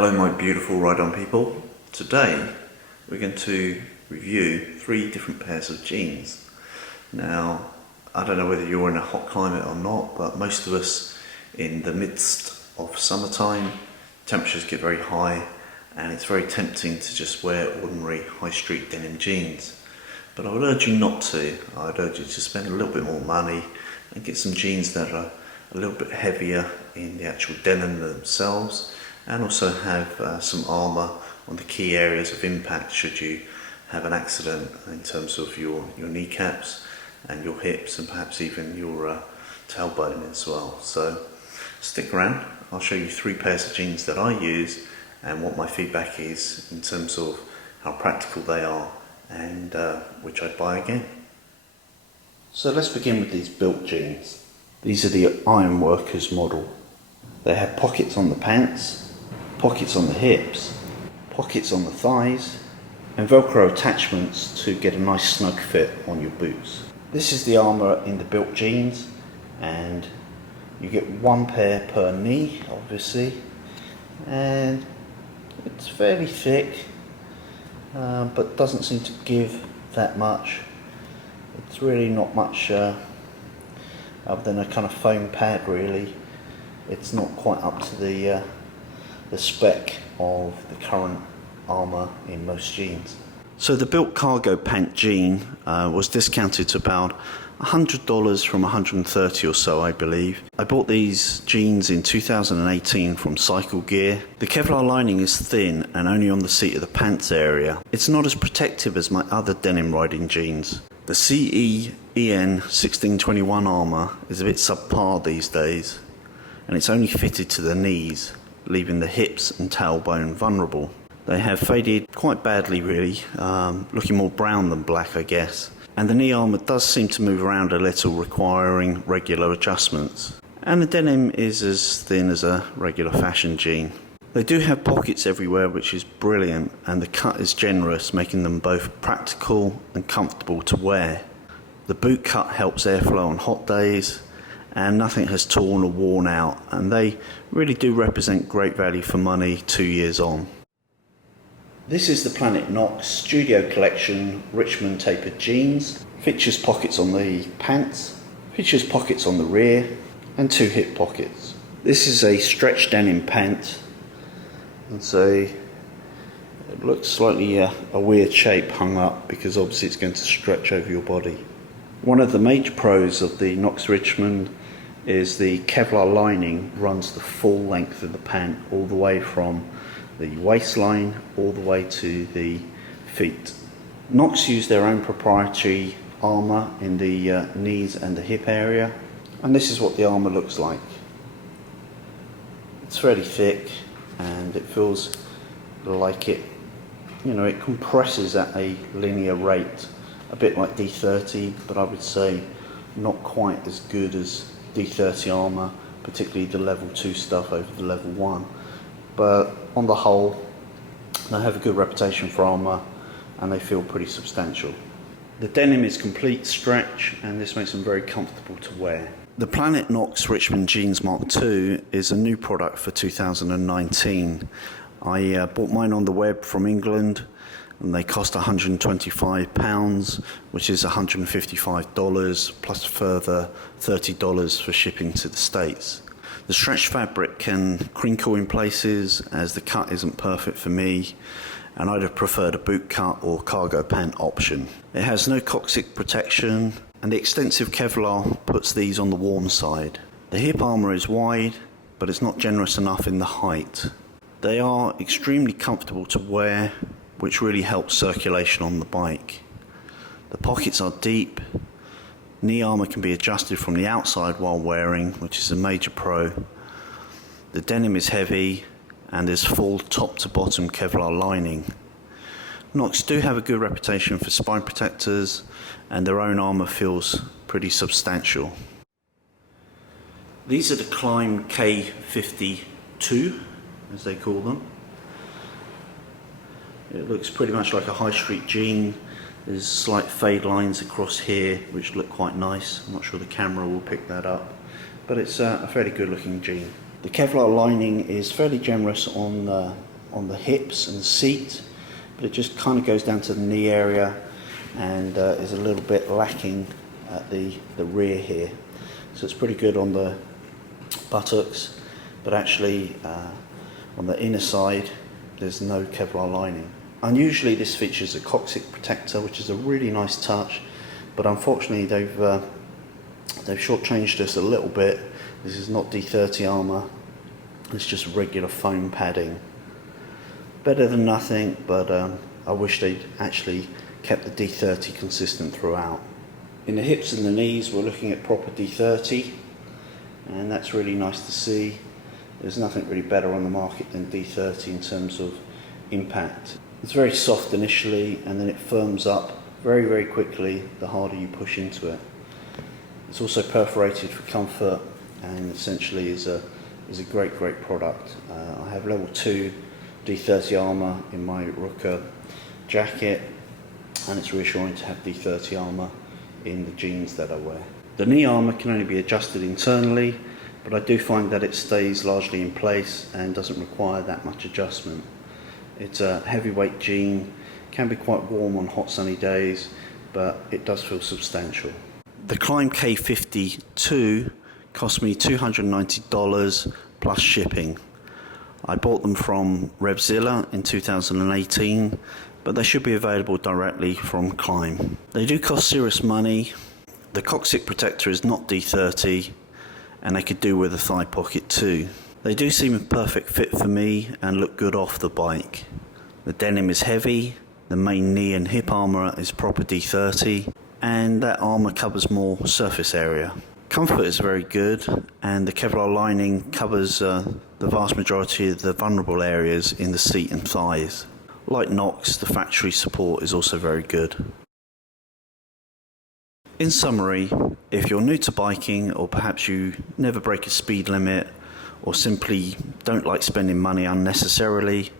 Hello my beautiful ride-on people. Today we're going to review 3 different pairs of jeans. Now I don't know whether you're in a hot climate or not, but most of us in the midst of summertime, temperatures get very high and it's very tempting to just wear ordinary high street denim jeans. But I would urge you not to. I'd urge you to spend a little bit more money and get some jeans that are a little bit heavier in the actual denim themselves, and also have some armour on the key areas of impact should you have an accident in terms of your kneecaps and your hips and perhaps even your tailbone as well. So stick around, I'll show you 3 pairs of jeans that I use and what my feedback is in terms of how practical they are and which I'd buy again. So let's begin with these built jeans. These are the Iron Workers model. They have pockets on the pants, pockets on the hips, pockets on the thighs, and Velcro attachments to get a nice snug fit on your boots. This is the armour in the built jeans, and you get 1 pair per knee obviously, and it's fairly thick but doesn't seem to give that much. It's really not much other than a kind of foam pad really. It's not quite up to the spec of the current armour in most jeans. So the built cargo pant jean was discounted to about $100 from $130 or so, I believe. I bought these jeans in 2018 from Cycle Gear. The Kevlar lining is thin and only on the seat of the pants area. It's not as protective as my other denim riding jeans. The CE-EN 1621 armour is a bit subpar these days, and it's only fitted to the knees, leaving the hips and tailbone vulnerable. They have faded quite badly really, looking more brown than black I guess. And the knee armour does seem to move around a little, requiring regular adjustments. And the denim is as thin as a regular fashion jean. They do have pockets everywhere, which is brilliant, and the cut is generous, making them both practical and comfortable to wear. The boot cut helps airflow on hot days, and nothing has torn or worn out, and they really do represent great value for money 2 years on. This is the Planet Knox Studio Collection Richmond tapered jeans. Features pockets on the pants, features pockets on the rear, and 2 hip pockets. This is a stretch denim pant, and so it looks slightly a weird shape hung up because obviously it's going to stretch over your body. One of the major pros of the Knox Richmond is the Kevlar lining runs the full length of the pant, all the way from the waistline all the way to the feet. Knox use their own proprietary armour in the knees and the hip area, and this is what the armour looks like. It's fairly thick and it feels like it compresses at a linear rate, a bit like D30, but I would say not quite as good as D30 armour, particularly the level 2 stuff over the level 1. But on the whole, they have a good reputation for armour and they feel pretty substantial. The denim is complete stretch and this makes them very comfortable to wear. The Planet Knox Richmond Jeans Mark II is a new product for 2019. I bought mine on the web from England and they cost £125, which is $155 plus a further $30 for shipping to the States. The stretch fabric can crinkle in places as the cut isn't perfect for me, and I'd have preferred a boot cut or cargo pant option. It has no coccyx protection, and the extensive Kevlar puts these on the warm side. The hip armour is wide, but it's not generous enough in the height. They are extremely comfortable to wear, which really helps circulation on the bike. The pockets are deep. Knee armour can be adjusted from the outside while wearing, which is a major pro. The denim is heavy and there's full top to bottom Kevlar lining. Knox do have a good reputation for spine protectors and their own armour feels pretty substantial. These are the Klein K52, as they call them. It looks pretty much like a high street jean. There's slight fade lines across here which look quite nice. I'm not sure the camera will pick that up, but it's a fairly good looking jean. The Kevlar lining is fairly generous on on the hips and the seat, but it just kind of goes down to the knee area and is a little bit lacking at the rear here. So it's pretty good on the buttocks, but actually on the inner side there's no Kevlar lining. Unusually this features a coccyx protector, which is a really nice touch, but unfortunately they've shortchanged us a little bit. This is not D30 armour, it's just regular foam padding. Better than nothing, but I wish they'd actually kept the D30 consistent throughout. In the hips and the knees we're looking at proper D30, and that's really nice to see. There's nothing really better on the market than D30 in terms of impact. It's very soft initially, and then it firms up very, very quickly the harder you push into it. It's also perforated for comfort, and essentially is a great product. I have level 2 D30 armour in my Rooker jacket, and it's reassuring to have D30 armour in the jeans that I wear. The knee armour can only be adjusted internally, but I do find that it stays largely in place and doesn't require that much adjustment. It's a heavyweight jean, can be quite warm on hot sunny days, but it does feel substantial. The Klein K52 cost me $290 plus shipping. I bought them from Revzilla in 2018, but they should be available directly from Klein. They do cost serious money. The coccyx protector is not D30, and they could do with a thigh pocket too. They do seem a perfect fit for me and look good off the bike. The denim is heavy, the main knee and hip armour is proper D30, and that armour covers more surface area. Comfort is very good, and the Kevlar lining covers the vast majority of the vulnerable areas in the seat and thighs. Like Knox, the factory support is also very good. In summary, if you're new to biking, or perhaps you never break a speed limit, or simply don't like spending money unnecessarily,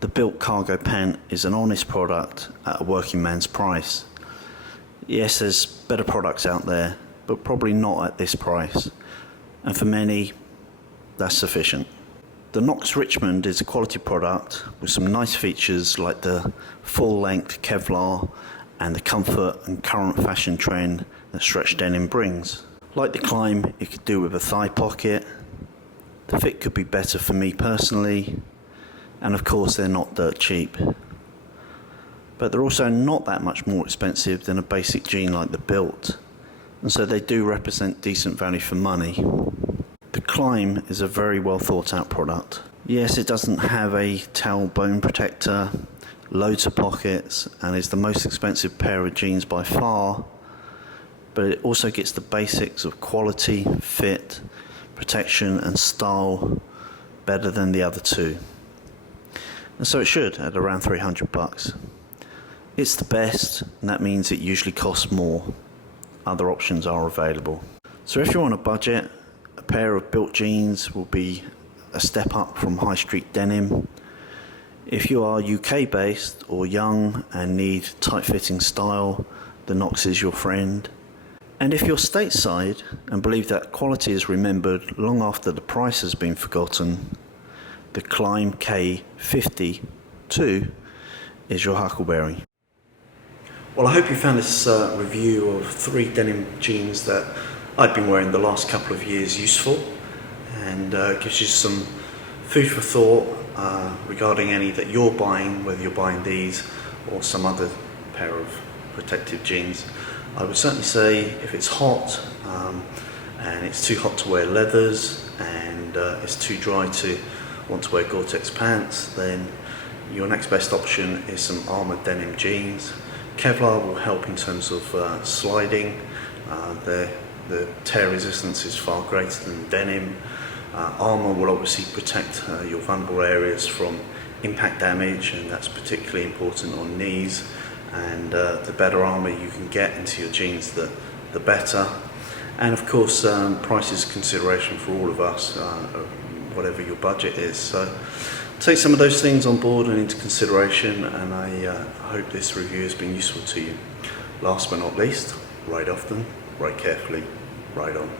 the built cargo pant is an honest product at a working man's price. Yes, there's better products out there, but probably not at this price, and for many, that's sufficient. The Knox Richmond is a quality product with some nice features like the full-length Kevlar and the comfort and current fashion trend that stretch denim brings. Like the Klein, it could do with a thigh pocket. The fit could be better for me personally, and of course they're not dirt cheap. But they're also not that much more expensive than a basic jean like the Built, and so they do represent decent value for money. The Klein is a very well thought out product. Yes, it doesn't have a tailbone protector, loads of pockets, and is the most expensive pair of jeans by far, but it also gets the basics of quality, fit, protection and style better than the other two. And so it should at around $300. It's the best, and that means it usually costs more. Other options are available. So if you're on a budget, a pair of Built jeans will be a step up from high street denim. If you are UK based or young and need tight fitting style, the Knox is your friend. And if you're stateside and believe that quality is remembered long after the price has been forgotten, the Klein K52 is your huckleberry. Well, I hope you found this review of 3 denim jeans that I've been wearing the last couple of years useful, and gives you some food for thought regarding any that you're buying, whether you're buying these or some other pair of protective jeans. I would certainly say if it's hot and it's too hot to wear leathers, and it's too dry to want to wear Gore-Tex pants, then your next best option is some armoured denim jeans. Kevlar will help in terms of sliding. The tear resistance is far greater than denim. Armour will obviously protect your vulnerable areas from impact damage, and that's particularly important on knees. And the better armour you can get into your jeans, the better. And of course, price is a consideration for all of us, whatever your budget is. So take some of those things on board and into consideration, and I hope this review has been useful to you. Last but not least, ride often, ride carefully, ride on.